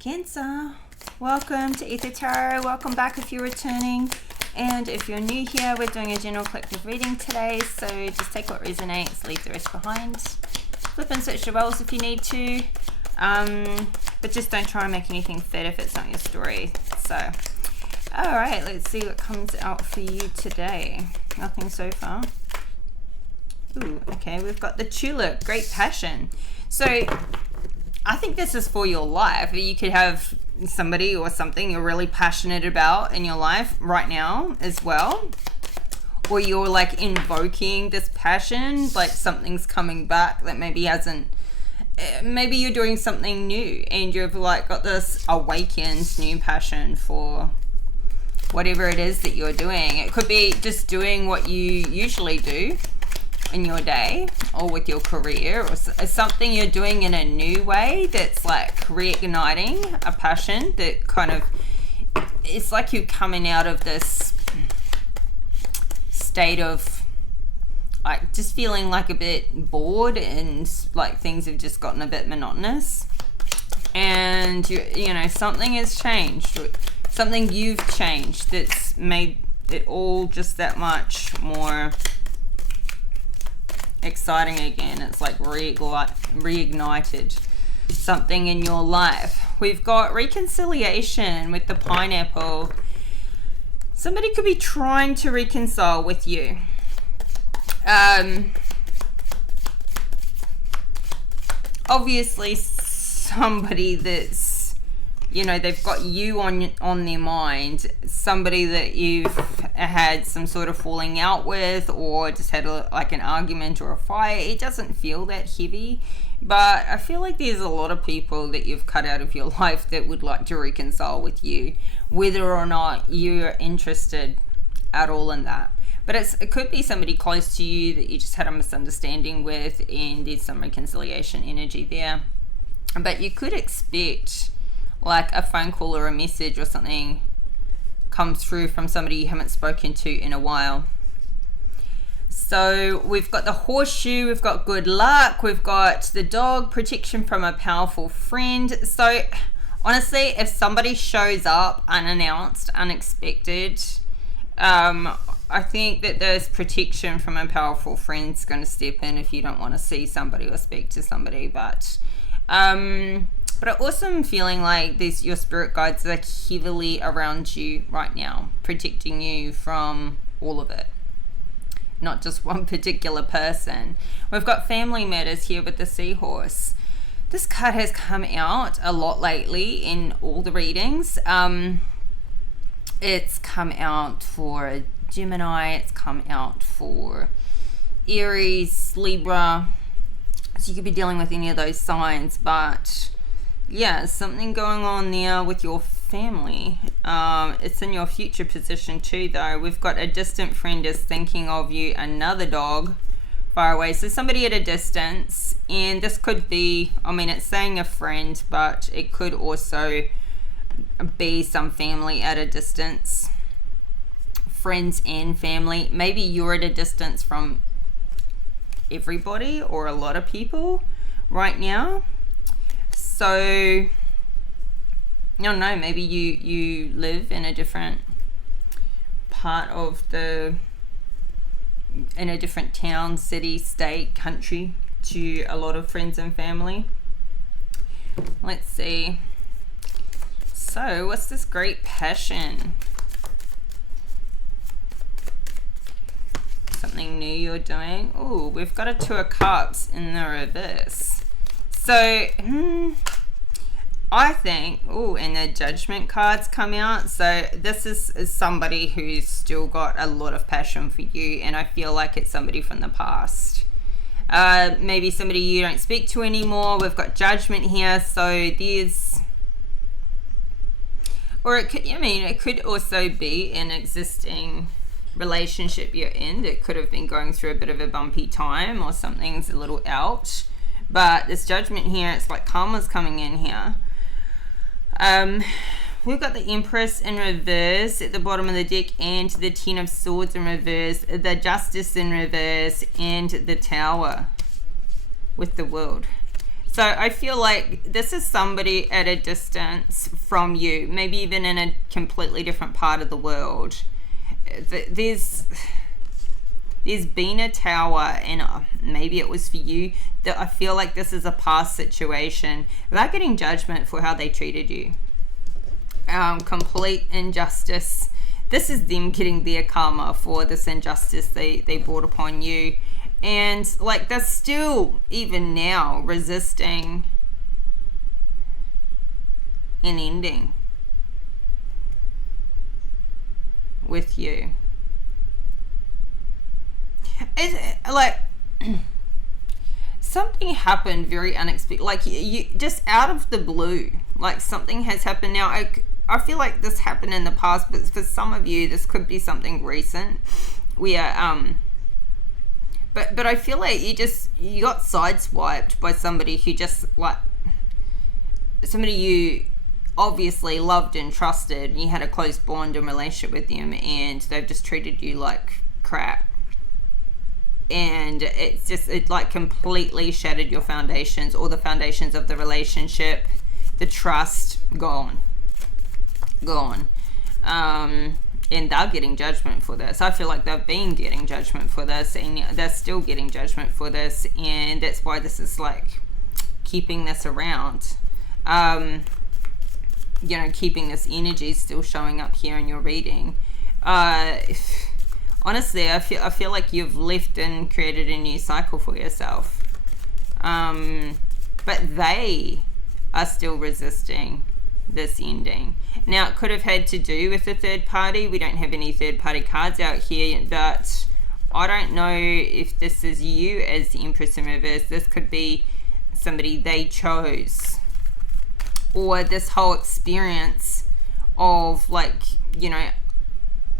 Cancer, welcome to Ether Tarot. Welcome back if you're returning. And if you're new here, we're doing a general collective reading today. So just take what resonates, leave the rest behind. Flip and switch your roles if you need to. But just don't try and make anything fit if it's not your story. So, alright, let's see what comes out for you today. Nothing so far. Ooh, okay, we've got the tulip, great passion. So, I think this is for your life. You could have somebody or something you're really passionate about in your life right now as well. Or you're like invoking this passion, like something's coming back that maybe hasn't, maybe you're doing something new and you've like got this awakened new passion for whatever it is that you're doing. It could be just doing what you usually do in your day or with your career, or something you're doing in a new way that's like reigniting a passion that kind of, it's like you're coming out of this state of like just feeling like a bit bored and like things have just gotten a bit monotonous, and you know something has changed, something you've changed that's made it all just that much more exciting again. It's like reignited something in your life. We've got reconciliation with the pineapple. Somebody could be trying to reconcile with you. Obviously somebody that's, you know, they've got you on their mind, somebody that you've had some sort of falling out with, or just had like an argument or a fight. It doesn't feel that heavy, but I feel like there's a lot of people that you've cut out of your life that would like to reconcile with you, whether or not you're interested at all in that. But it could be somebody close to you that you just had a misunderstanding with, and there's some reconciliation energy there. But you could expect like a phone call or a message or something comes through from somebody you haven't spoken to in a while. So we've got the horseshoe, we've got good luck, we've got the dog, protection from a powerful friend. So honestly, if somebody shows up unannounced, unexpected, I think that there's protection from a powerful friend's going to step in if you don't want to see somebody or speak to somebody. But I also am feeling like your spirit guides are heavily around you right now, protecting you from all of it, not just one particular person. We've got family matters here with the seahorse. This card has come out a lot lately in all the readings. It's come out for Gemini, it's come out for Aries, Libra. So you could be dealing with any of those signs, but yeah, something going on there with your family. It's in your future position too, though. We've got a distant friend is thinking of you, another dog far away. So somebody at a distance, and this could be, I mean, it's saying a friend, but it could also be some family at a distance. Friends and family. Maybe you're at a distance from everybody or a lot of people right now. So, I don't know, maybe you live in a different part of in a different town, city, state, country to a lot of friends and family. Let's see. So, what's this great passion? Something new you're doing. Oh, we've got a Two of Cups in the reverse. So, I think, and the Judgment cards come out. So this is somebody who's still got a lot of passion for you, and I feel like it's somebody from the past. Maybe somebody you don't speak to anymore. We've got Judgment here, so there's, or it could also be an existing relationship you're in that could have been going through a bit of a bumpy time, or something's a little out. But this Judgment here, it's like karma's coming in here. We've got the Empress in reverse at the bottom of the deck, and the Ten of Swords in reverse, the Justice in reverse, and the Tower with the World. So I feel like this is somebody at a distance from you, maybe even in a completely different part of the world. There's been a tower, and maybe it was for you, that I feel like this is a past situation. Without getting judgment for how they treated you. Complete injustice. This is them getting their karma for this injustice they brought upon you. And like they're still, even now, resisting an ending with you. It's like something happened very unexpected, like you just out of the blue, like something has happened. Now I feel like this happened in the past, but for some of you this could be something recent where but I feel like you got sideswiped by somebody who just, like, somebody you obviously loved and trusted, and you had a close bond and relationship with them, and they've just treated you like crap. And it like completely shattered your foundations, or the foundations of the relationship, the trust, gone. And they're getting judgment for this. I feel like they've been getting judgment for this, and they're still getting judgment for this, and that's why this is like keeping this around. Keeping this energy still showing up here in your reading. Honestly, I feel like you've left and created a new cycle for yourself. But they are still resisting this ending. Now, it could have had to do with a third party. We don't have any third party cards out here, but I don't know if this is you as the Empress in reverse. This could be somebody they chose, or this whole experience of, like,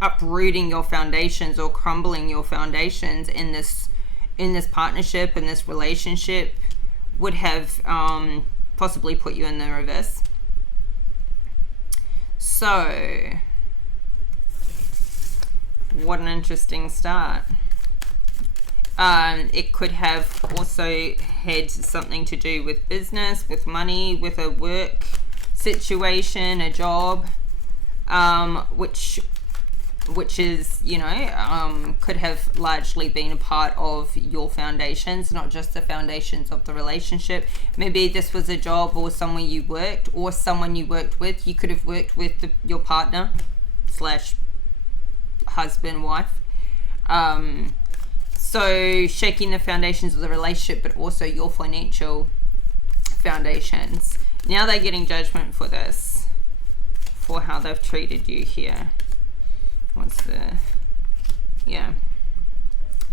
uprooting your foundations or crumbling your foundations in this partnership, in this relationship, would have possibly put you in the reverse. So, what an interesting start. It could have also had something to do with business, with money, with a work situation, a job, which is, could have largely been a part of your foundations, not just the foundations of the relationship. Maybe this was a job or somewhere you worked, or someone you worked with. You could have worked with your partner / husband, wife. So shaking the foundations of the relationship, but also your financial foundations. Now they're getting judgment for this, for how they've treated you here.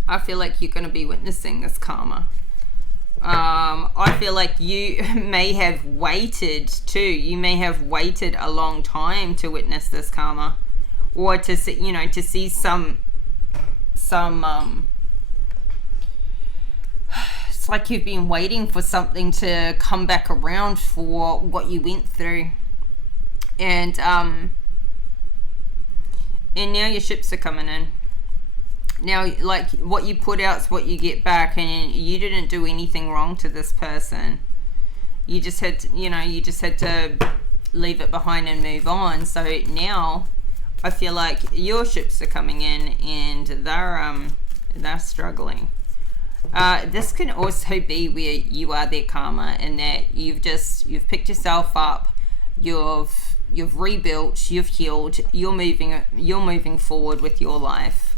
I feel like you're going to be witnessing this karma. I feel like you may have waited too. You may have waited a long time to witness this karma, or to see some it's like you've been waiting for something to come back around for what you went through, and now your ships are coming in. Now, like, what you put out is what you get back, and you didn't do anything wrong to this person. You just had to, leave it behind and move on. So now I feel like your ships are coming in, and they're struggling. This can also be where you are their karma, and that you've picked yourself up, you've rebuilt, you've healed, you're moving forward with your life.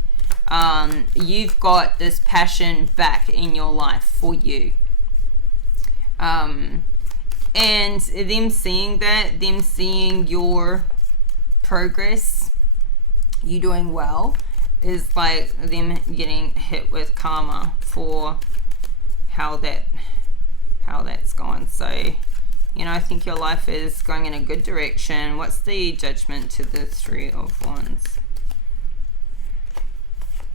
You've got this passion back in your life for you. And them seeing that, them seeing your progress, you doing well, is like them getting hit with karma for how that's gone. So, I think your life is going in a good direction. What's the judgment to the Three of Wands?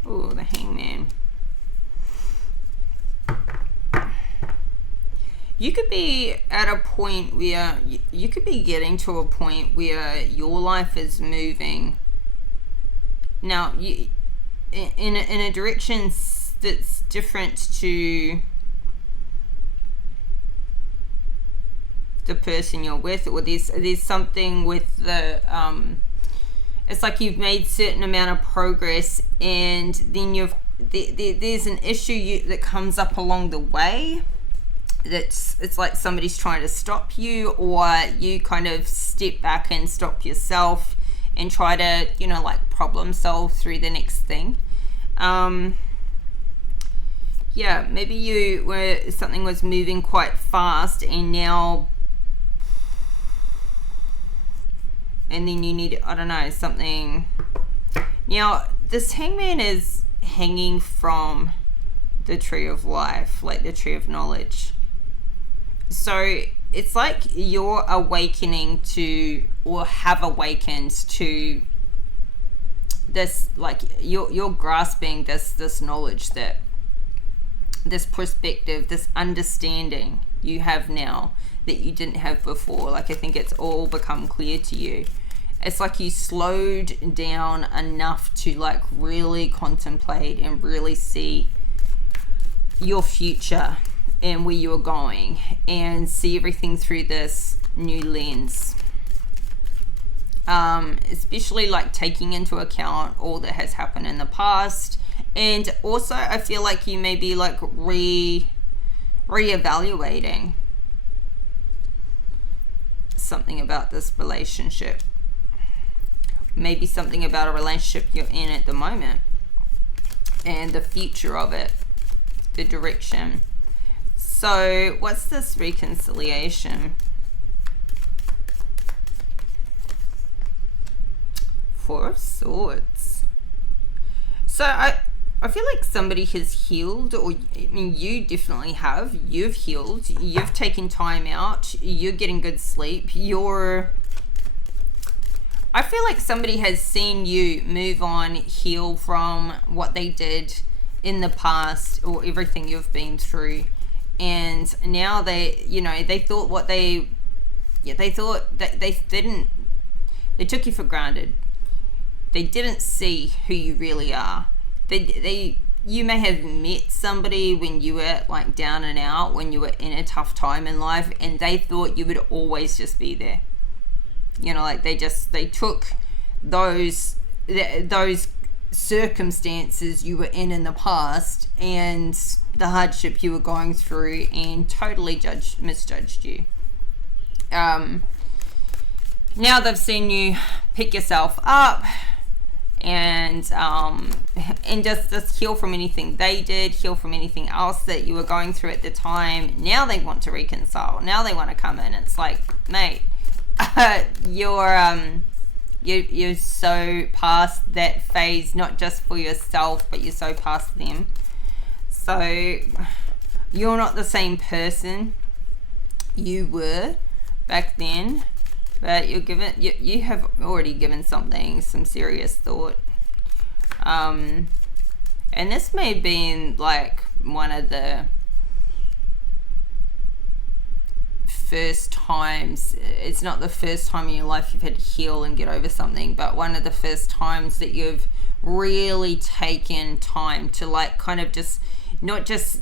Oh, the Hangman. You could be at a point where you could be getting to a point where your life is moving now in a direction that's different to the person you're with, or there's something with the it's like you've made certain amount of progress, and then there's an issue that comes up along the way. It's like somebody's trying to stop you, or you kind of step back and stop yourself and try to, like problem solve through the next thing. Maybe something was moving quite fast, and then you need, I don't know, something. Now, this hangman is hanging from the tree of life, like the tree of knowledge. So it's like you're awakening to, or have awakened to this, like you're grasping this knowledge, that this perspective, this understanding you have now that you didn't have before. Like, I think it's all become clear to you. It's like you slowed down enough to like really contemplate and really see your future and where you're going, and see everything through this new lens. Especially like taking into account all that has happened in the past. And also I feel like you may be like reevaluating something about this relationship. Maybe something about a relationship you're in at the moment, and the future of it, the direction. So what's this reconciliation? Four of Swords. So I feel like somebody has healed, or I mean, you definitely have. You've healed. You've taken time out. You're getting good sleep. I feel like somebody has seen you move on, heal from what they did in the past, or everything you've been through. And now they thought they took you for granted. They didn't see who you really are. You may have met somebody when you were like down and out, when you were in a tough time in life, and they thought you would always just be there. Like they took those circumstances you were in the past and the hardship you were going through, and totally misjudged you. Now they've seen you pick yourself up and just heal from anything they did, heal from anything else that you were going through at the time. Now they want to reconcile. Now they want to come in. It's like, mate, you're so past that phase, not just for yourself, but you're so past them. So you're not the same person you were back then, but you have already given something some serious thought. And this may have been like one of the first times. It's not the first time in your life you've had to heal and get over something, but one of the first times that you've really taken time to like kind of just not just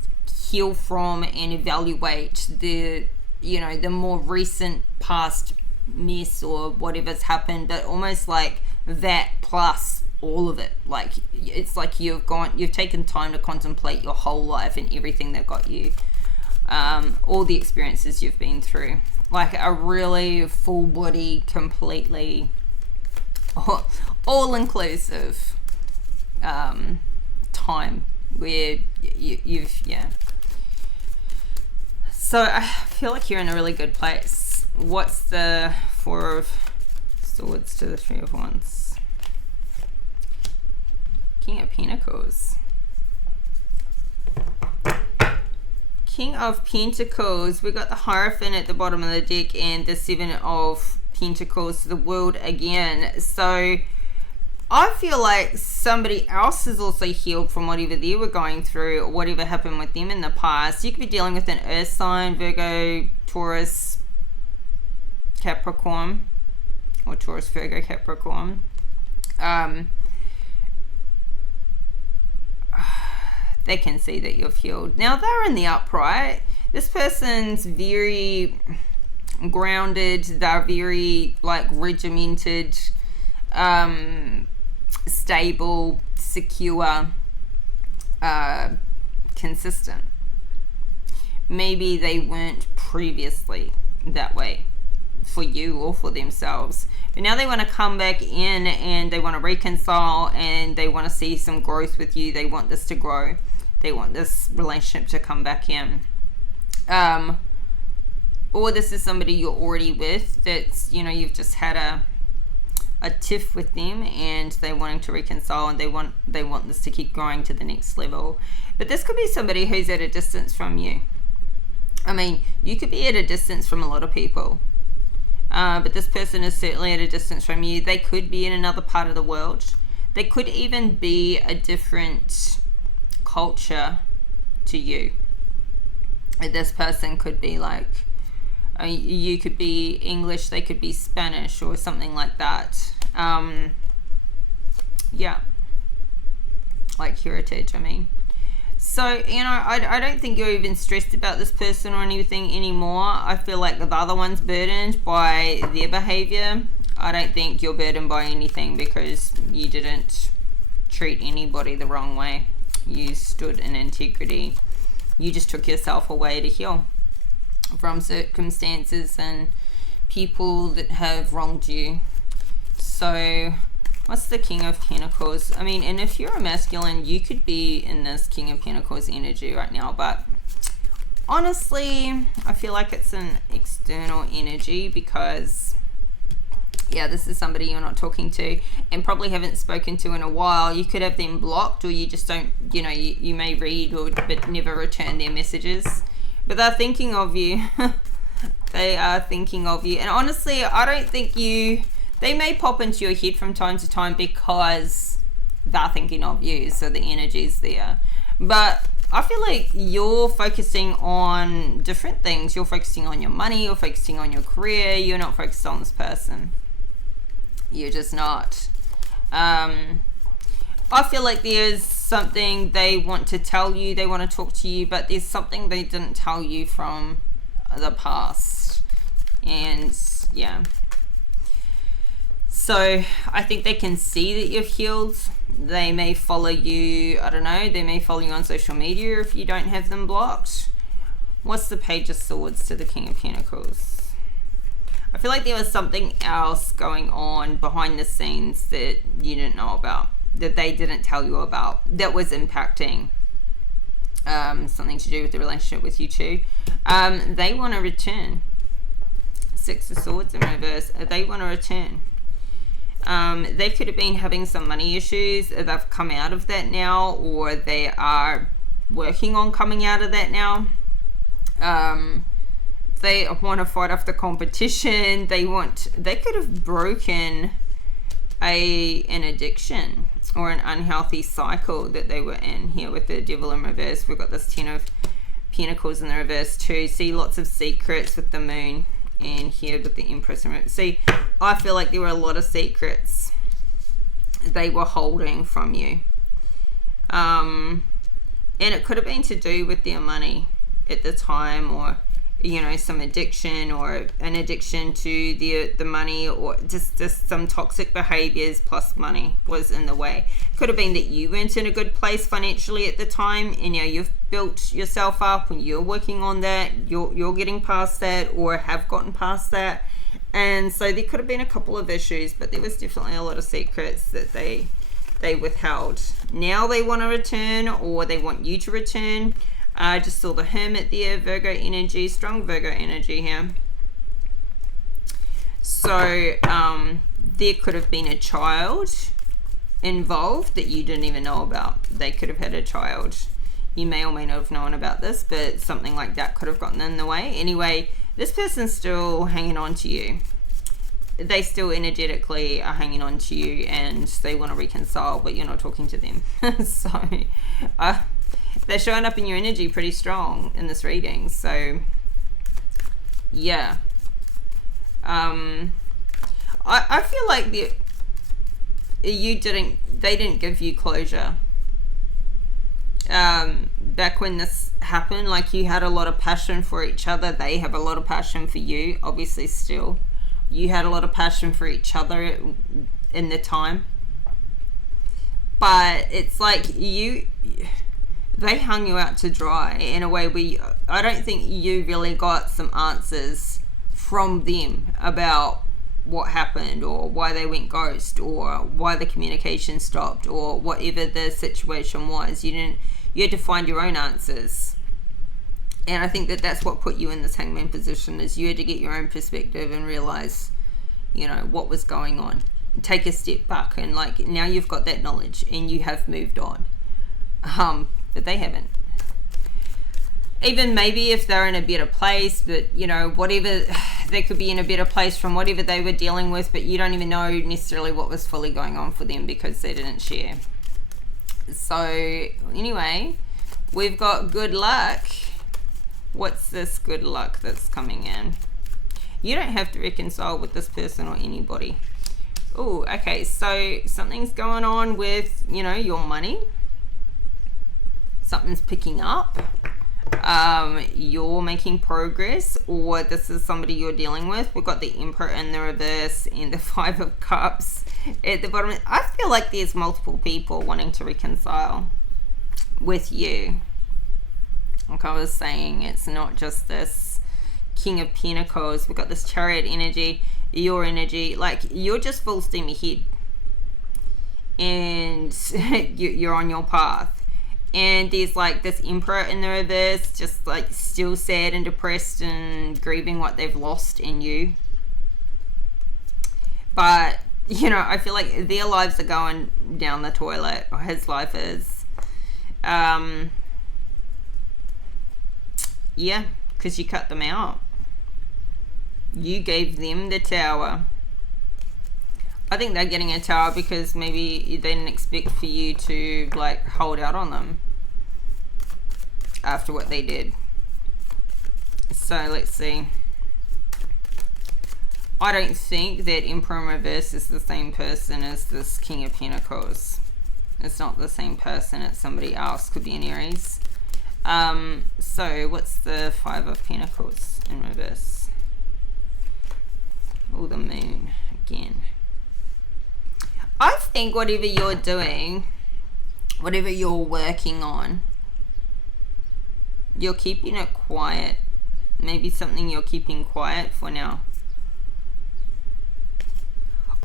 heal from and evaluate the more recent past mess or whatever's happened, but almost like that plus all of it. Like it's like you've taken time to contemplate your whole life and everything that got you, all the experiences you've been through, like a really full body, completely all inclusive time where you've So I feel like you're in a really good place. What's the Four of Swords to the Three of Wands? King of Pentacles. King of Pentacles. We got the Hierophant at the bottom of the deck and the Seven of Pentacles, the World again. So I feel like somebody else has also healed from whatever they were going through or whatever happened with them in the past. You could be dealing with an earth sign, Virgo, Taurus, Capricorn, or Taurus, Virgo, Capricorn. They can see that you've healed. Now they're in the upright. This person's very, grounded. They're very like regimented, stable, secure, consistent. Maybe they weren't previously that way for you or for themselves, but now they want to come back in and they want to reconcile and they want to see some growth with you. They want this to grow. They want this relationship to come back in. Or this is somebody you're already with that's, you've just had a tiff with them and they're wanting to reconcile and they want this to keep growing to the next level. But this could be somebody who's at a distance from you. I mean, you could be at a distance from a lot of people. But this person is certainly at a distance from you. They could be in another part of the world. They could even be a different culture to you. This person could be like, you could be English, they could be Spanish or something like that. Yeah. Like heritage, I mean. So, I don't think you're even stressed about this person or anything anymore. I feel like the other one's burdened by their behavior. I don't think you're burdened by anything because you didn't treat anybody the wrong way. You stood in integrity. You just took yourself away to heal from circumstances and people that have wronged you. So what's the King of Pentacles? I mean, and if you're a masculine, you could be in this King of Pentacles energy right now, but honestly, I feel like it's an external energy because, yeah, this is somebody you're not talking to and probably haven't spoken to in a while. You could have them blocked, or you just don't, you may read but never return their messages. But they're thinking of you. They are thinking of you. And honestly, I don't think they may pop into your head from time to time because they're thinking of you. So the energy's there. But I feel like you're focusing on different things. You're focusing on your money. You're focusing on your career. You're not focused on this person. You're just not. I feel like there's something they want to tell you, they want to talk to you, but there's something they didn't tell you from the past. And yeah. So I think they can see that you've healed. They may follow you, I don't know, they may follow you on social media if you don't have them blocked. What's the Page of Swords to the King of Pentacles? I feel like there was something else going on behind the scenes that you didn't know about, that they didn't tell you about, that was impacting something to do with the relationship with you two. They want to return. Six of Swords in reverse. They want to return. They could have been having some money issues. They've come out of that now, or they are working on coming out of that now. They want to fight off the competition. They could have broken an addiction or an unhealthy cycle that they were in. Here with the Devil in reverse, we've got this Ten of Pentacles in the reverse too. See, lots of secrets with the Moon, and here with the Empress in reverse. See, I feel like there were a lot of secrets they were holding from you, and it could have been to do with their money at the time, or some addiction, or an addiction to the money, or just some toxic behaviors plus money was in the way. Could have been that you weren't in a good place financially at the time, and you've built yourself up and you're working on that, you're getting past that, or have gotten past that. And so there could have been a couple of issues, but there was definitely a lot of secrets that they withheld. Now they want to return, or they want you to return. I just saw the Hermit there, Virgo energy, strong Virgo energy here. So there could have been a child involved that you didn't even know about. They could have had a child. You may or may not have known about this, but something like that could have gotten in the way. Anyway, this person's still hanging on to you. They still energetically are hanging on to you, and they want to reconcile, but you're not talking to them. So they're showing up in your energy pretty strong in this reading. So yeah, I feel like they didn't give you closure. back when this happened, like you had a lot of passion for each other. They have a lot of passion for you, obviously. Still, you had a lot of passion for each other in the time, but it's like they hung you out to dry in a way where I don't think you really got some answers from them about what happened, or why they went ghost, or why the communication stopped, or whatever the situation was. You had to find your own answers. And I think that's what put you in this hangman position, is you had to get your own perspective and realize, what was going on. Take a step back, and like now you've got that knowledge and you have moved on. But they haven't. Even maybe if they're in a better place, but whatever, they could be in a better place from whatever they were dealing with, but you don't even know necessarily what was fully going on for them because they didn't share. So anyway, we've got good luck. What's this good luck that's coming in? You don't have to reconcile with this person or anybody. Oh, okay, so something's going on with, your money. Something's picking up. You're making progress, or this is somebody you're dealing with. We've got the Emperor in the reverse and the Five of Cups at the bottom. I feel like there's multiple people wanting to reconcile with you. Like I was saying, it's not just this King of Pentacles. We've got this Chariot energy, your energy. Like, you're just full steam ahead, and you're on your path. And there's like this Emperor in the reverse, just like still sad and depressed and grieving what they've lost in you. But, I feel like their lives are going down the toilet, or his life is. Yeah, because you cut them out. You gave them the Tower. I think they're getting a Tower because maybe they didn't expect for you to like hold out on them after what they did. So let's see. I don't think that Emperor in reverse is the same person as this King of Pentacles. It's not the same person. It's somebody else. Could be an Aries. So what's the Five of Pentacles in reverse? Oh, the Moon again. I think whatever you're doing, whatever you're working on, you're keeping it quiet. Maybe something you're keeping quiet for now.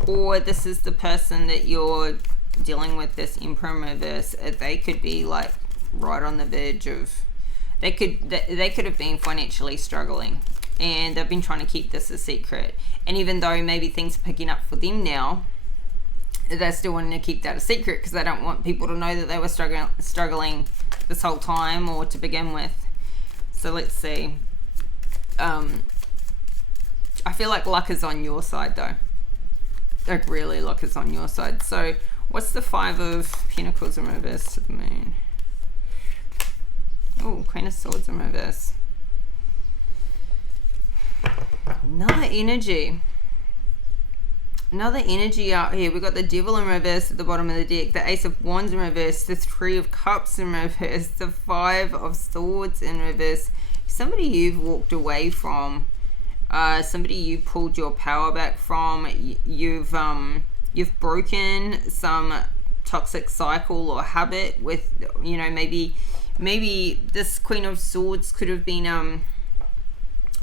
Or this is the person that you're dealing with, this Emperor in reverse. They could be like right on the verge of, they could have been financially struggling, and they've been trying to keep this a secret. And even though maybe things are picking up for them now, they're still wanting to keep that a secret because they don't want people to know that they were struggling this whole time, or to begin with. So let's see. I feel like luck is on your side though. Like really, luck is on your side. So what's the Five of Pentacles in reverse to the Moon? Oh, Queen of Swords in reverse. Another energy out here. We've got the Devil in reverse at the bottom of the deck, the Ace of Wands in reverse, the Three of Cups in reverse, the Five of Swords in reverse. Somebody you've walked away from, somebody you pulled your power back from. You've broken some toxic cycle or habit with, maybe this Queen of Swords could have been I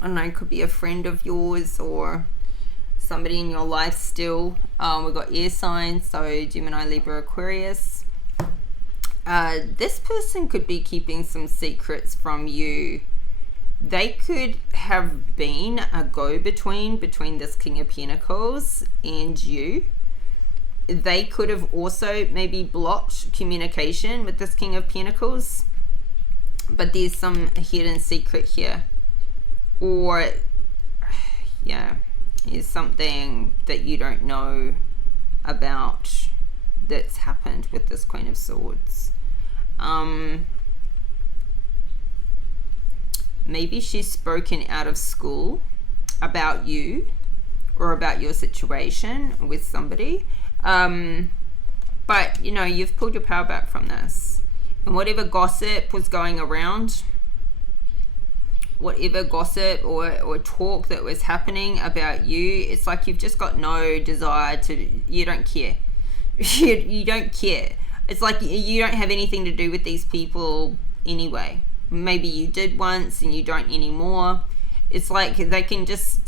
don't know, could be a friend of yours or somebody in your life still. We've got air signs, so Gemini, Libra, Aquarius. This person could be keeping some secrets from you. They could have been a go-between between this King of Pentacles and you. They could have also maybe blocked communication with this King of Pentacles, but there's some hidden secret here. Or is something that you don't know about that's happened with this Queen of Swords. Maybe she's spoken out of school about you or about your situation with somebody. But you've pulled your power back from this, And whatever gossip was going around, whatever gossip or talk that was happening about you, it's like you've just got no desire to, you don't care. You don't care. It's like you don't have anything to do with these people anyway. Maybe you did once and you don't anymore. It's like they can just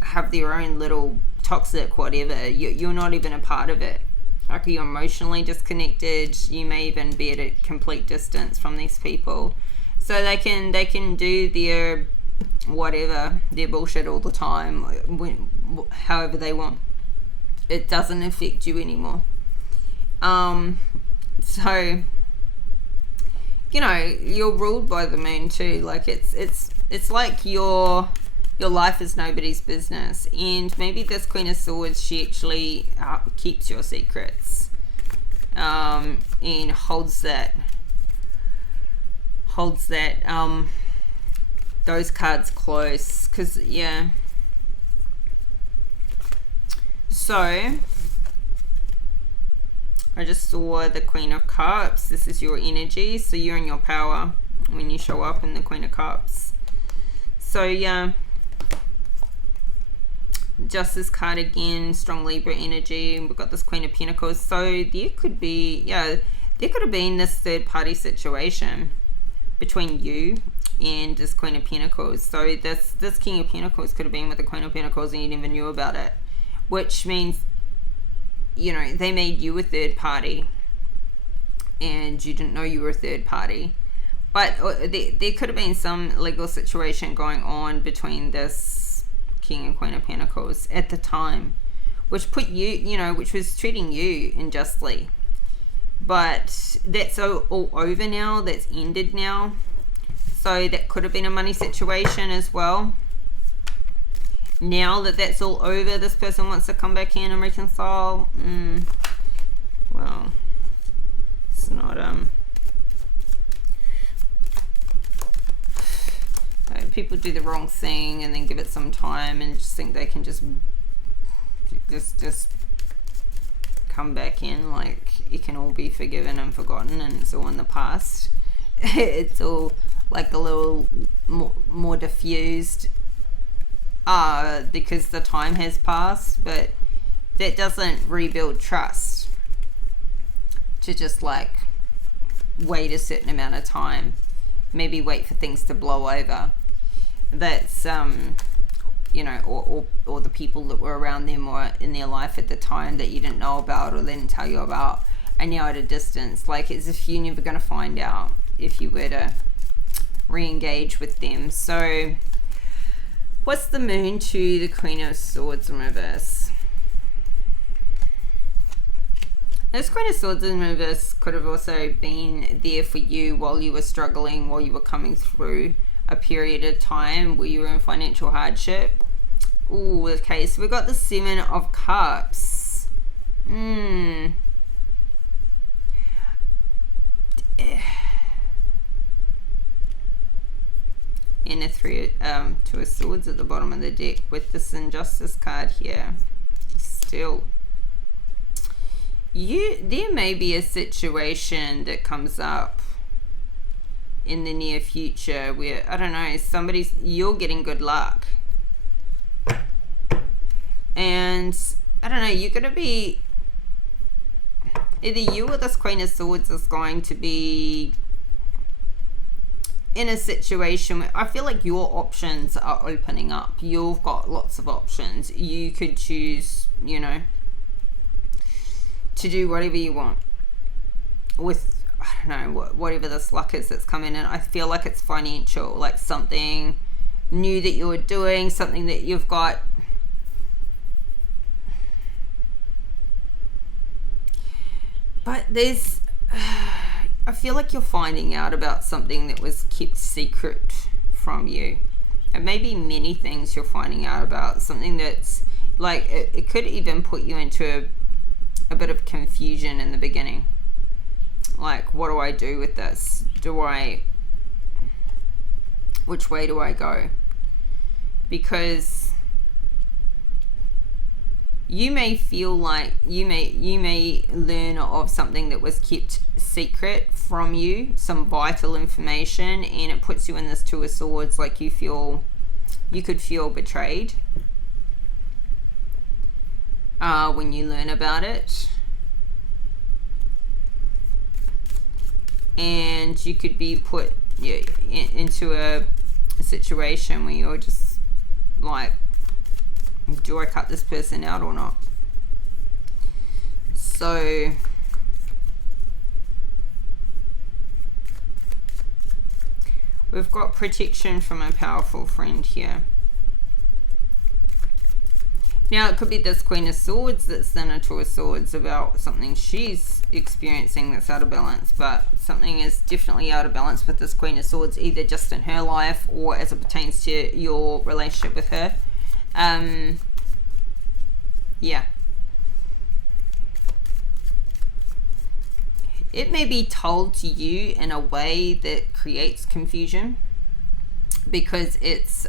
have their own little toxic whatever. You're not even a part of it. Like, you're emotionally disconnected. You may even be at a complete distance from these people. So they can do their whatever, their bullshit all the time, however they want. It doesn't affect you anymore. So, you know, you're ruled by the moon too. Like, it's like your life is nobody's business. And maybe this Queen of Swords, she actually keeps your secrets, and holds that those cards close. Because, yeah. So I just saw the Queen of Cups. This is your energy. So you're in your power when you show up in the Queen of Cups. So, yeah. Justice card again, strong Libra energy. We've got this Queen of Pentacles. So there could be, there could have been this third party situation between you and this Queen of Pentacles. So this King of Pentacles could have been with the Queen of Pentacles and you never knew about it. Which means, you know, they made you a third party and you didn't know you were a third party. But there could have been some legal situation going on between this King and Queen of Pentacles at the time, which put you, you know, which was treating you unjustly. But that's all over now. That's ended now. So that could have been a money situation as well. Now that that's all over, this person wants to come back in and reconcile. Well, it's not people do the wrong thing and then give it some time and just think they can just come back in, like it can all be forgiven and forgotten and it's all in the past. It's all like a little more diffused because the time has passed, but that doesn't rebuild trust to just like wait a certain amount of time, maybe wait for things to blow over. That's you know, or the people that were around them or in their life at the time that you didn't know about or they didn't tell you about, and now at a distance, like as if you're never going to find out if you were to re-engage with them. So what's the moon to the Queen of Swords in reverse? This Queen of Swords in reverse could have also been there for you while you were struggling, while you were coming through a period of time where you were in financial hardship. Ooh, okay, so we've got the Seven of Cups. And a Two of Swords at the bottom of the deck with this Injustice card here. Still, there may be a situation that comes up in the near future where, I don't know, you're getting good luck, and I don't know, you're going to be, either you or this Queen of Swords is going to be in a situation where I feel like your options are opening up. You've got lots of options. You could choose, you know, to do whatever you want with, I don't know, whatever this luck is that's coming in. I feel like it's financial, like something new that you're doing, something that you've got. But there's, I feel like you're finding out about something that was kept secret from you. And maybe many things you're finding out about, something that's like, it could even put you into a bit of confusion in the beginning. Like, what do I do with this? Which way do I go? Because you may feel like you may learn of something that was kept secret from you, some vital information, and it puts you in this Two of Swords, like you could feel betrayed when you learn about it. And you could be put into a situation where you're just like, do I cut this person out or not? So we've got protection from a powerful friend here. Now, it could be this Queen of Swords that's in a Two of Swords about something she's experiencing that's out of balance, but something is definitely out of balance with this Queen of Swords, either just in her life or as it pertains to your relationship with her. Yeah. It may be told to you in a way that creates confusion because it's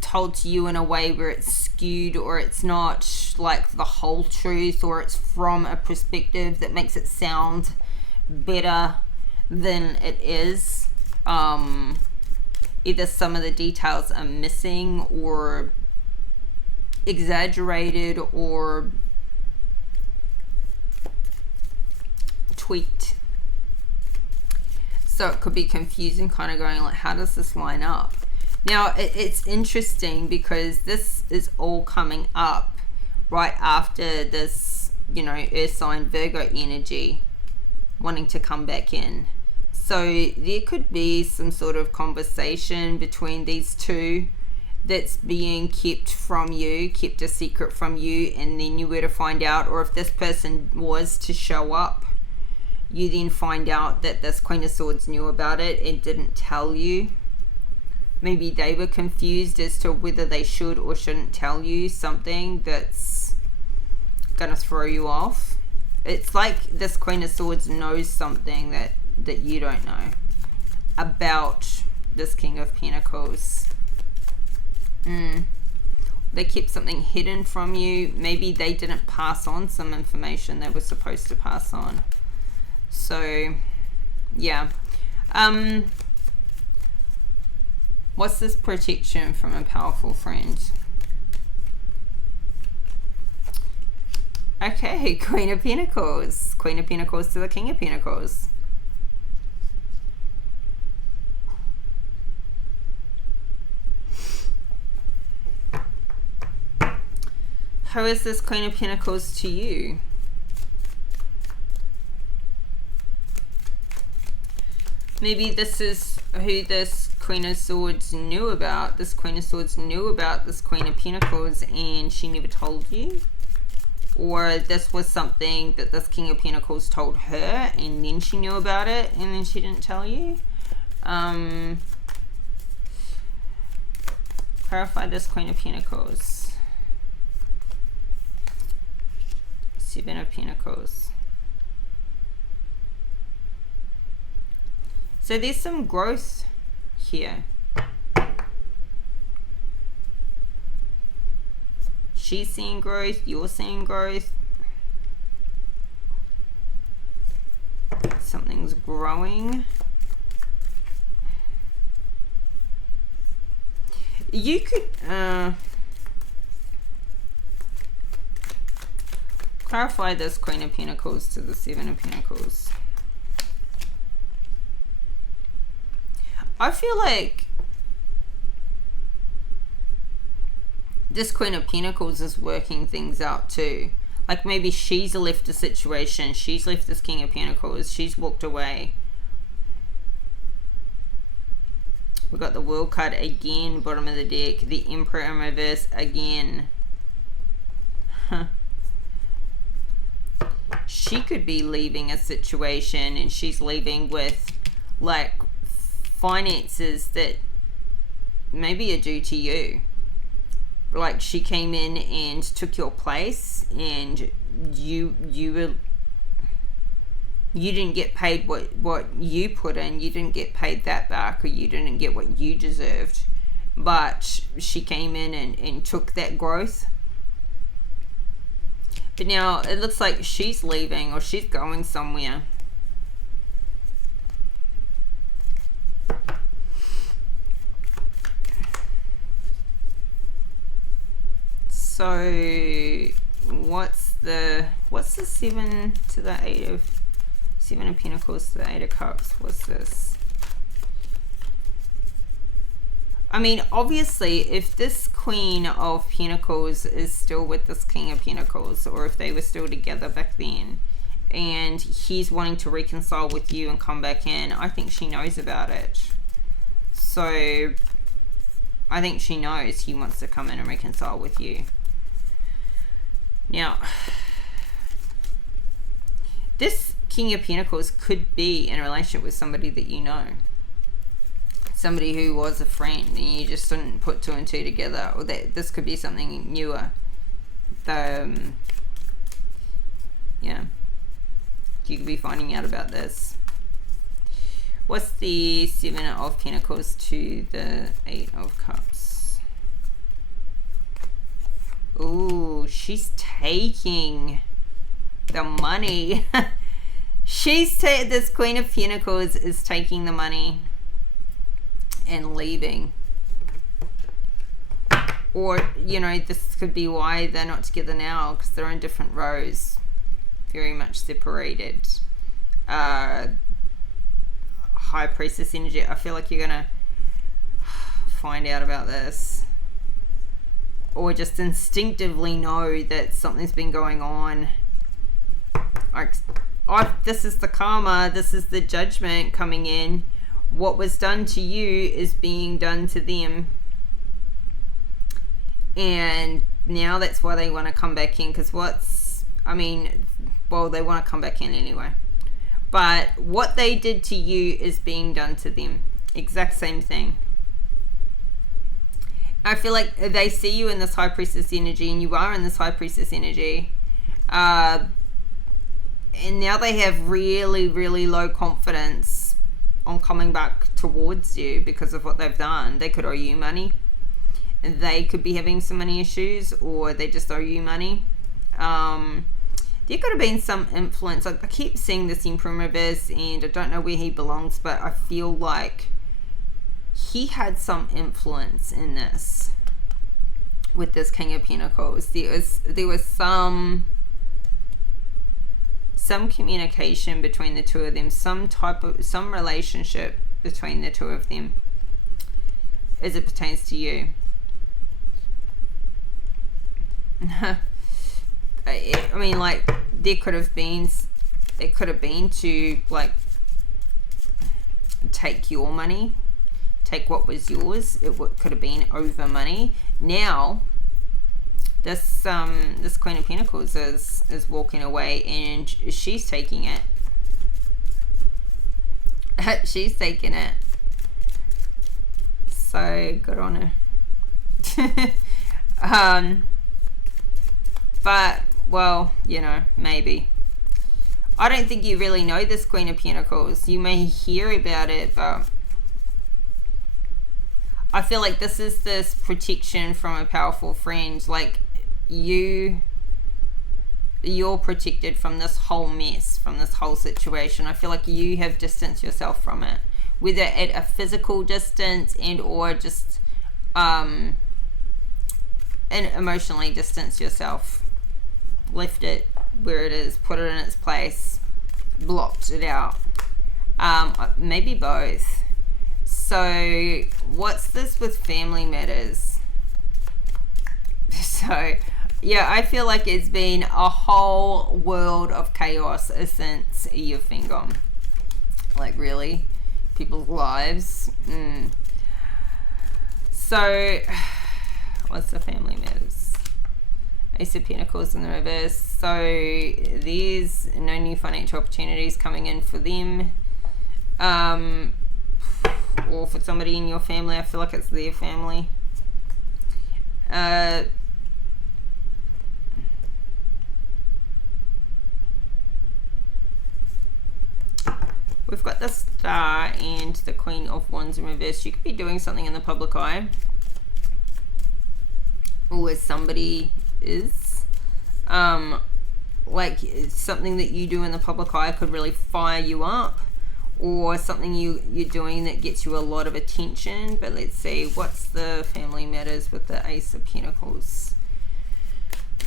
told to you in a way where it's skewed, or it's not like the whole truth, or it's from a perspective that makes it sound better than it is. Either some of the details are missing or exaggerated or tweaked. So it could be confusing, kind of going like, how does this line up? Now, it's interesting because this is all coming up right after this, Earth sign Virgo energy wanting to come back in. So there could be some sort of conversation between these two that's being kept from you, kept a secret from you, and then you were to find out, or if this person was to show up, you then find out that this Queen of Swords knew about it and didn't tell you. Maybe they were confused as to whether they should or shouldn't tell you something that's gonna throw you off. It's like this Queen of Swords knows something that you don't know about this King of Pentacles. They kept something hidden from you. Maybe they didn't pass on some information they were supposed to pass on. So, yeah. What's this protection from a powerful friend? Okay, Queen of Pentacles. Queen of Pentacles to the King of Pentacles. How is this Queen of Pentacles to you? Maybe this is who this Queen of Swords knew about. This Queen of Swords knew about this Queen of Pentacles and she never told you. Or this was something that this King of Pentacles told her and then she knew about it and then she didn't tell you. Clarify this Queen of Pentacles. Seven of Pentacles. So there's some growth here. She's seeing growth, you're seeing growth. Something's growing. You could clarify this Queen of Pentacles to the Seven of Pentacles. I feel like this Queen of Pentacles is working things out too. Like maybe she's left a situation. She's left this King of Pentacles. She's walked away. We've got the World card again, bottom of the deck. The Emperor in reverse again. She could be leaving a situation and she's leaving with like finances that maybe are due to you. Like she came in and took your place and you didn't get paid what you put in. You didn't get paid that back, or you didn't get what you deserved, but she came in and took that growth. But now it looks like she's leaving or she's going somewhere. So what's the 7 to the 8 of 7 of Pentacles to the 8 of Cups? What's this? I mean, obviously, if this Queen of Pentacles is still with this King of Pentacles, or if they were still together back then, and he's wanting to reconcile with you and come back in, I think she knows about it. So I think she knows he wants to come in and reconcile with you. Now, this King of Pentacles could be in a relationship with somebody that you know. Somebody who was a friend and you just didn't put 2 and 2 together. Or that this could be something newer. Yeah. You could be finding out about this. What's the 7 of Pentacles to the 8 of Cups? Ooh, she's taking the money. This Queen of Pentacles is taking the money and leaving. Or, you know, this could be why they're not together now, because they're in different rows. Very much separated. High Priestess energy. I feel like you're going to find out about this. Or just instinctively know that something's been going on. This is the karma. This is the judgment coming in. What was done to you is being done to them. And now that's why they want to come back in. Because they want to come back in anyway. But what they did to you is being done to them. Exact same thing. I feel like they see you in this High Priestess energy, and you are in this High Priestess energy. And now they have really, really low confidence on coming back towards you because of what they've done. They could owe you money. They could be having some money issues, or they just owe you money. There could have been some influence. I keep seeing this Emperor in reverse, and I don't know where he belongs, but I feel like he had some influence in this with this King of Pentacles. There was some communication between the two of them, some relationship between the two of them as it pertains to you. I mean, like, it could have been to, like, take your money, take what was yours. It could have been over money. Now this Queen of Pentacles is walking away, and she's taking it. She's taking it. So good on her. But, well, you know, maybe. I don't think you really know this Queen of Pentacles. You may hear about it, but I feel like this is this protection from a powerful friend. Like, you're protected from this whole mess, from this whole situation. I feel like you have distanced yourself from it, whether at a physical distance and or just and emotionally distance yourself. Left it where it is, put it in its place, blocked it out. Maybe both. So what's this with family matters? So yeah, I feel like it's been a whole world of chaos since you've been gone. Like, really, people's lives. So what's the family matters? Ace of Pentacles in the reverse. So there's no new financial opportunities coming in for them, or for somebody in your family. I feel like it's their family. We've got the Star and the Queen of Wands in reverse. You could be doing something in the public eye. or somebody is. Like something that you do in the public eye could really fire you up, or something you're doing that gets you a lot of attention. But let's see, what's the family matters with the Ace of Pentacles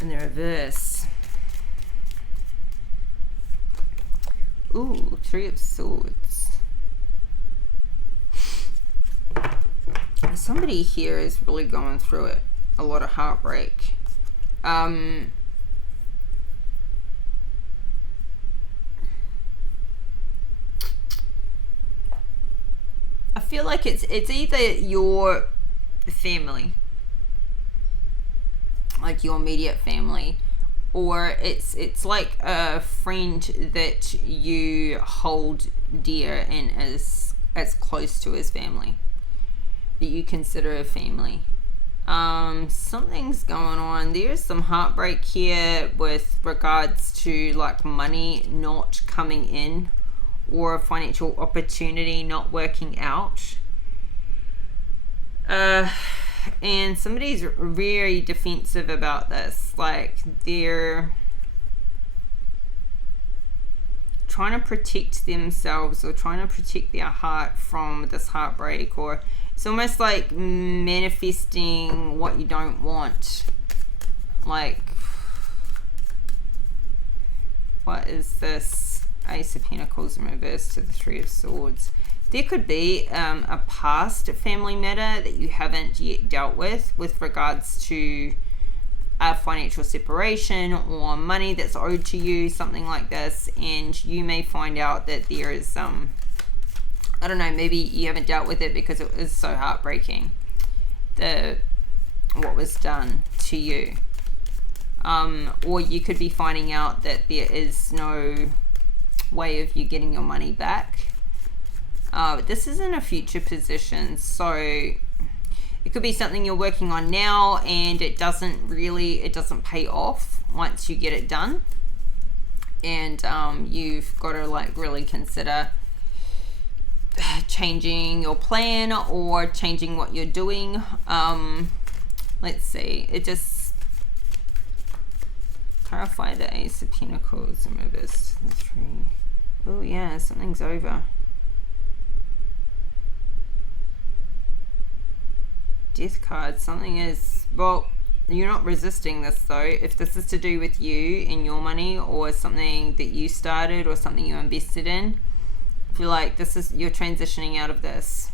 in the reverse? Ooh, Three of Swords. Somebody here is really going through it, a lot of heartbreak. I feel like it's either your family, like your immediate family, or it's like a friend that you hold dear and is as close to as family, that you consider a family. Something's going on. There's some heartbreak here with regards to like money not coming in, or a financial opportunity not working out. And somebody's very defensive about this. Like they're trying to protect themselves, or trying to protect their heart from this heartbreak, or it's almost like manifesting what you don't want. Like, what is this? Ace of Pentacles in reverse to the Three of Swords. There could be a past family matter that you haven't yet dealt with regards to a financial separation or money that's owed to you, something like this, and you may find out that there is I don't know, maybe you haven't dealt with it because it was so heartbreaking, what was done to you, or you could be finding out that there is no way of you getting your money back. This is in a future position, so it could be something you're working on now and it doesn't pay off once you get it done, and you've got to like really consider changing your plan or changing what you're doing. Let's see, it just clarify the Ace of Pentacles and reverse to the Three. Oh yeah, something's over. Death card. Something is, well, you're not resisting this though. If this is to do with you and your money, or something that you started, or something you invested in, I feel like you're transitioning out of this.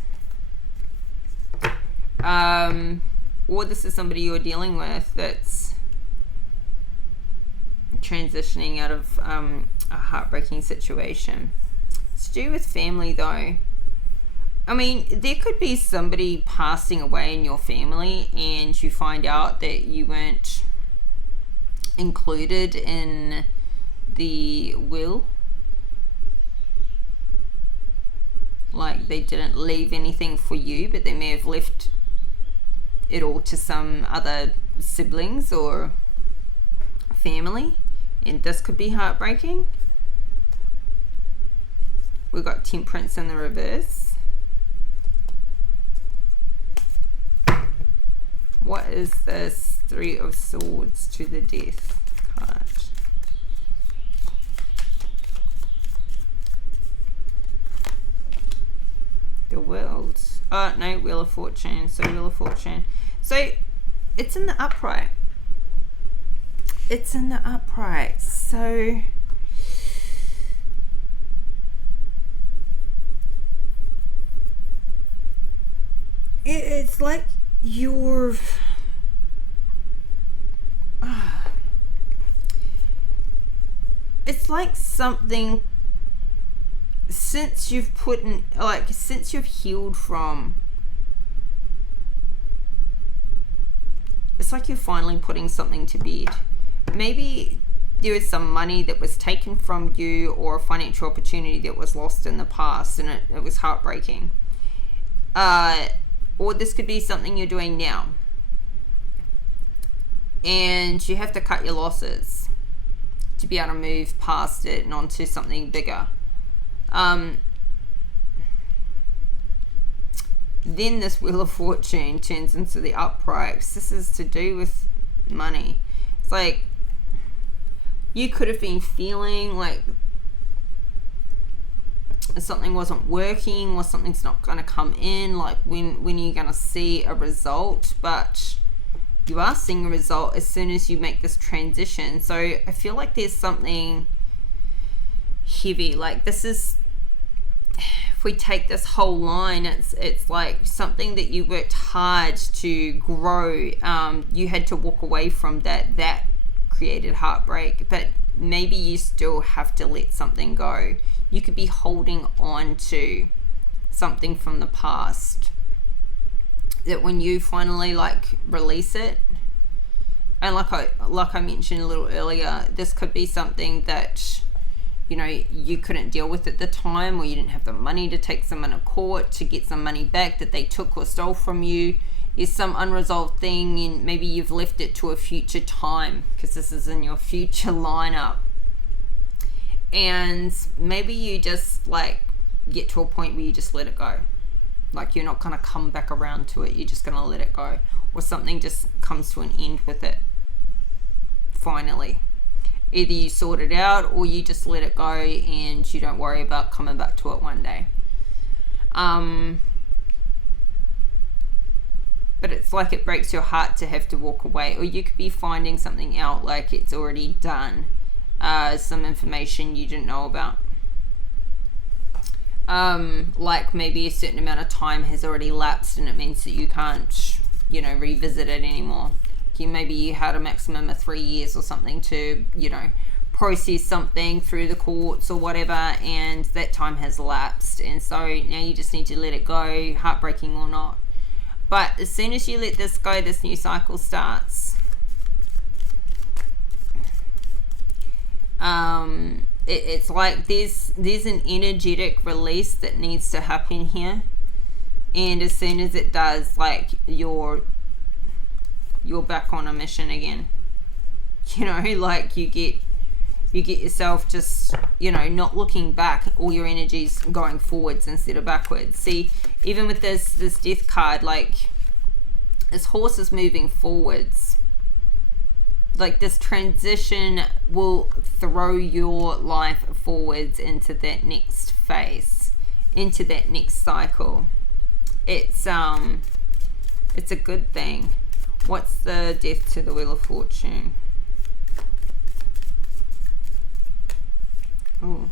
Or this is somebody you're dealing with that's transitioning out of a heartbreaking situation. It's to do with family though. I mean, there could be somebody passing away in your family and you find out that you weren't included in the will. Like they didn't leave anything for you, but they may have left it all to some other siblings or family, and this could be heartbreaking. We've got Temperance in the reverse. What is this Three of Swords to the Death card? The World. Oh no, Wheel of Fortune. So Wheel of Fortune. So it's in the upright. It's in the upright. So it's like you're it's like something, since you've since you've healed from, it's like you're finally putting something to bed. Maybe there is some money that was taken from you, or a financial opportunity that was lost in the past, and it was heartbreaking. Or this could be something you're doing now, and you have to cut your losses to be able to move past it and onto something bigger. Then this Wheel of Fortune turns into the upright. This is to do with money. It's like you could have been feeling like something wasn't working, or something's not going to come in, like when are you going to see a result? But you are seeing a result as soon as you make this transition. So I feel like there's something heavy, like this is, if we take this whole line, it's like something that you worked hard to grow. You had to walk away from that created heartbreak, but maybe you still have to let something go. You could be holding on to something from the past that when you finally like release it, and like I mentioned a little earlier, this could be something that, you know, you couldn't deal with at the time, or you didn't have the money to take someone to court to get some money back that they took or stole from you. There's some unresolved thing, and maybe you've left it to a future time because this is in your future lineup. And maybe you just like get to a point where you just let it go. Like you're not going to come back around to it. You're just going to let it go. Or something just comes to an end with it. Finally. Either you sort it out, or you just let it go and you don't worry about coming back to it one day. But it's like it breaks your heart to have to walk away. Or you could be finding something out like it's already done. Some information you didn't know about. Like maybe a certain amount of time has already lapsed, and it means that you can't, you know, revisit it anymore. Maybe you had a maximum of 3 years or something to, you know, process something through the courts or whatever, and that time has lapsed, and so now you just need to let it go, heartbreaking or not. But as soon as you let this go, this new cycle starts. It's like there's an energetic release that needs to happen here, and as soon as it does, like you're back on a mission again. You know, like you get yourself just, you know, not looking back. All your energy's going forwards instead of backwards. See, even with this death card, like this horse is moving forwards. Like this transition will throw your life forwards into that next phase, into that next cycle. It's a good thing. What's the death to the Wheel of Fortune? Oh,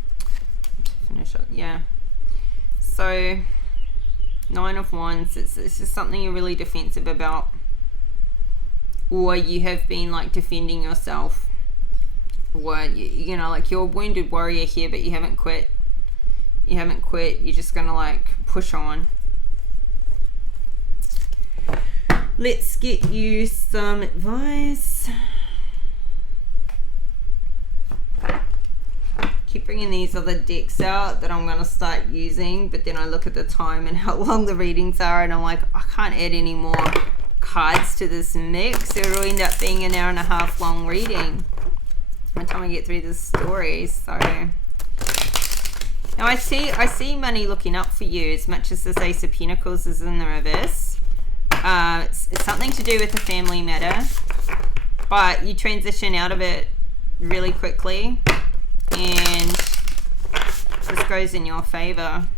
finish up. Yeah. So 9 of Wands. It's just something you're really defensive about. Or you have been like defending yourself, or you know, like you're a wounded warrior here, but you haven't quit. You're just gonna like push on. Let's get you some advice. Keep bringing these other decks out that I'm gonna start using, but then I look at the time and how long the readings are, and I'm like, I can't add any more cards to this mix. It'll end up being an 1.5 hour long reading by the time I get through this story. So now I see money looking up for you, as much as this Ace of Pentacles is in the reverse. It's something to do with a family matter, but you transition out of it really quickly, and this goes in your favor.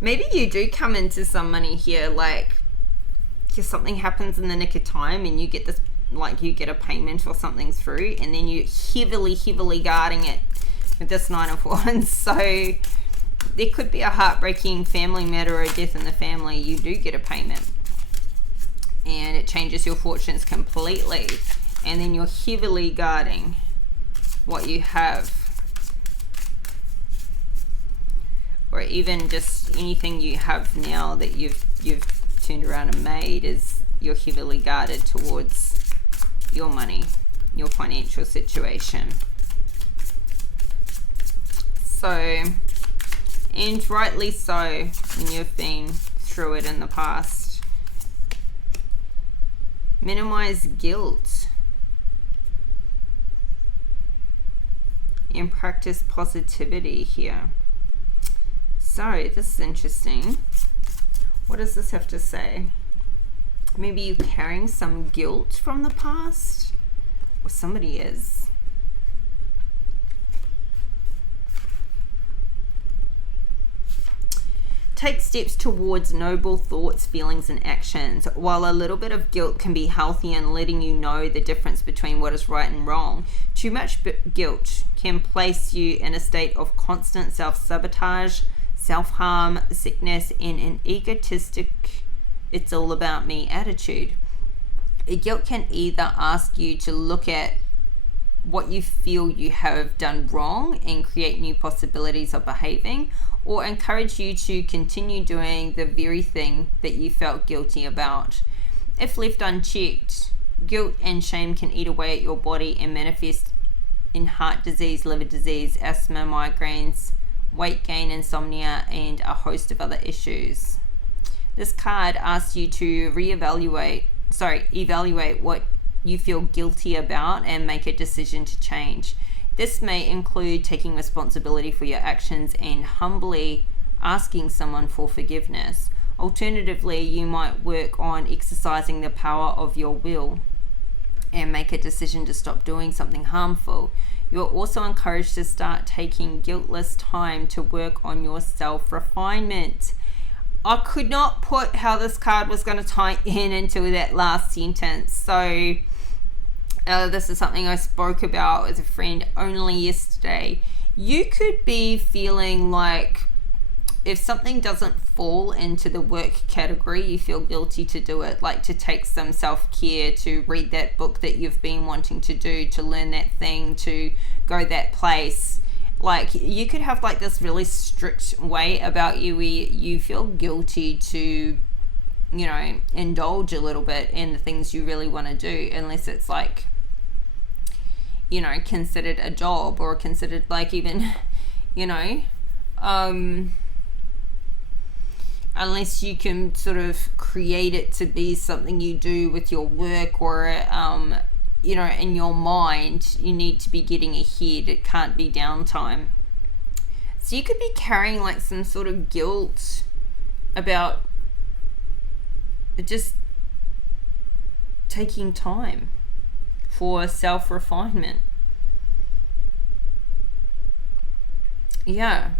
Maybe you do come into some money here, like something happens in the nick of time and you get this, like you get a payment or something through, and then you heavily guarding it with this 9 of Wands. So there could be a heartbreaking family matter or a death in the family. You do get a payment and it changes your fortunes completely, and then you're heavily guarding what you have. Or even just anything you have now that you've turned around and made, is you're heavily guarded towards your money, your financial situation. So, and rightly so, when you've been through it in the past. Minimize guilt and practice positivity here. So this is interesting. What does this have to say? Maybe you're carrying some guilt from the past, or somebody is. Take steps towards noble thoughts, feelings, and actions. While a little bit of guilt can be healthy in letting you know the difference between what is right and wrong, too much guilt can place you in a state of constant self-sabotage, self-harm, sickness, and an egotistic, it's all about me attitude. Guilt can either ask you to look at what you feel you have done wrong and create new possibilities of behaving, or encourage you to continue doing the very thing that you felt guilty about. If left unchecked, guilt and shame can eat away at your body and manifest in heart disease, liver disease, asthma, migraines, weight gain, insomnia, and a host of other issues. This card asks you to evaluate what you feel guilty about and make a decision to change. This may include taking responsibility for your actions and humbly asking someone for forgiveness. Alternatively, you might work on exercising the power of your will and make a decision to stop doing something harmful. You're also encouraged to start taking guiltless time to work on your self-refinement. I could not put how this card was going to tie into that last sentence. So this is something I spoke about with a friend only yesterday. You could be feeling like if something doesn't fall into the work category, you feel guilty to do it, like to take some self-care, to read that book that you've been wanting to do, to learn that thing, to go that place. Like you could have like this really strict way about you where you feel guilty to, indulge a little bit in the things you really want to do, unless it's like, considered a job or considered like even, unless you can sort of create it to be something you do with your work or, in your mind, you need to be getting ahead. It can't be downtime. So you could be carrying like some sort of guilt about just taking time for self-refinement. Yeah.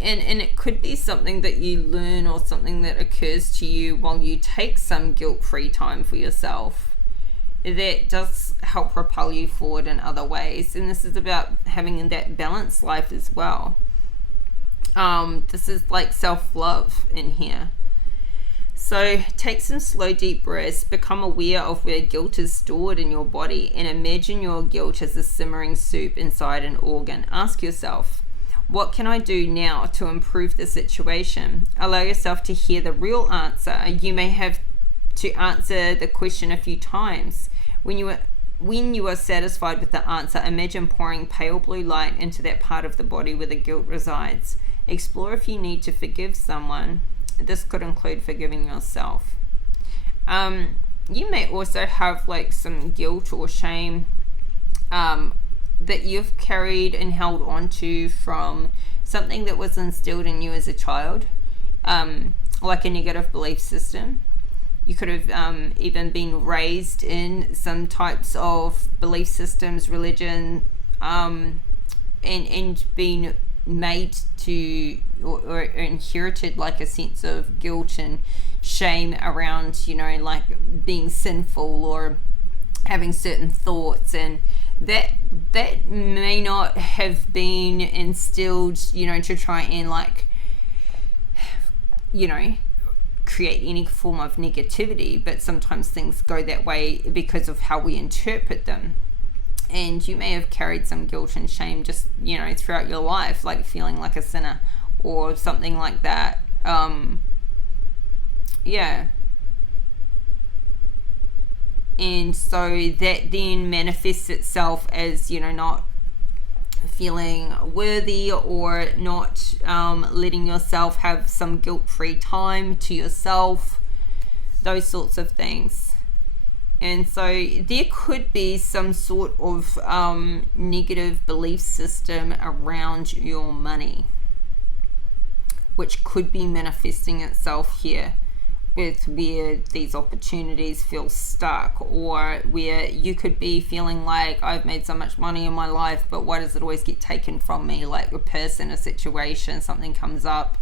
And it could be something that you learn or something that occurs to you while you take some guilt-free time for yourself that does help propel you forward in other ways. And this is about having that balanced life as well. This is like self-love in here. So take some slow, deep breaths, become aware of where guilt is stored in your body, and imagine your guilt as a simmering soup inside an organ. Ask yourself, what can I do now to improve the situation? Allow yourself to hear the real answer. You may have to answer the question a few times. When you are satisfied with the answer, imagine pouring pale blue light into that part of the body where the guilt resides. Explore if you need to forgive someone. This could include forgiving yourself. You may also have like some guilt or shame that you've carried and held on to from something that was instilled in you as a child, like a negative belief system. You could have even been raised in some types of belief systems, religion, and been made to or inherited like a sense of guilt and shame around, like being sinful or having certain thoughts, and that may not have been instilled, to try and like, create any form of negativity, but sometimes things go that way because of how we interpret them. And you may have carried some guilt and shame just, throughout your life, like feeling like a sinner or something like that. Yeah. And so that then manifests itself as, not feeling worthy or not letting yourself have some guilt-free time to yourself, those sorts of things. And so there could be some sort of negative belief system around your money. which could be manifesting itself here with where these opportunities feel stuck, or where you could be feeling like, I've made so much money in my life, but why does it always get taken from me? Like a person, a situation, something comes up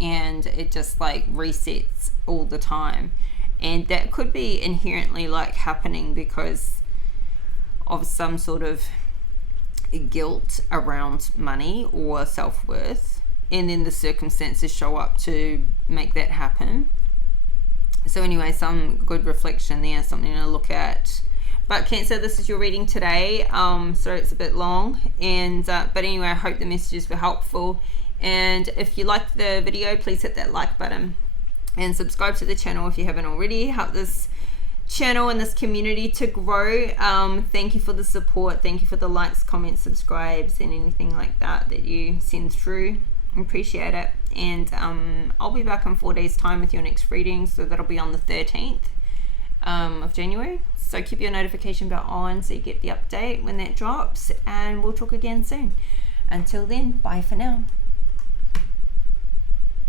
and it just like resets all the time. And that could be inherently like happening because of some sort of guilt around money or self-worth, and then the circumstances show up to make that happen. So anyway, some good reflection there, something to look at. But Cancer, this is your reading today. So it's a bit long, and but anyway, I hope the messages were helpful. And if you liked the video, please hit that like button and subscribe to the channel if you haven't already. Help this channel and this community to grow. Thank you for the support. Thank you for the likes, comments, subscribes, and anything like that you send through. Appreciate it. And I'll be back in 4 days time with your next reading, so that'll be on the 13th of January. So keep your notification bell on so you get the update when that drops, and we'll talk again soon. Until then, bye for now.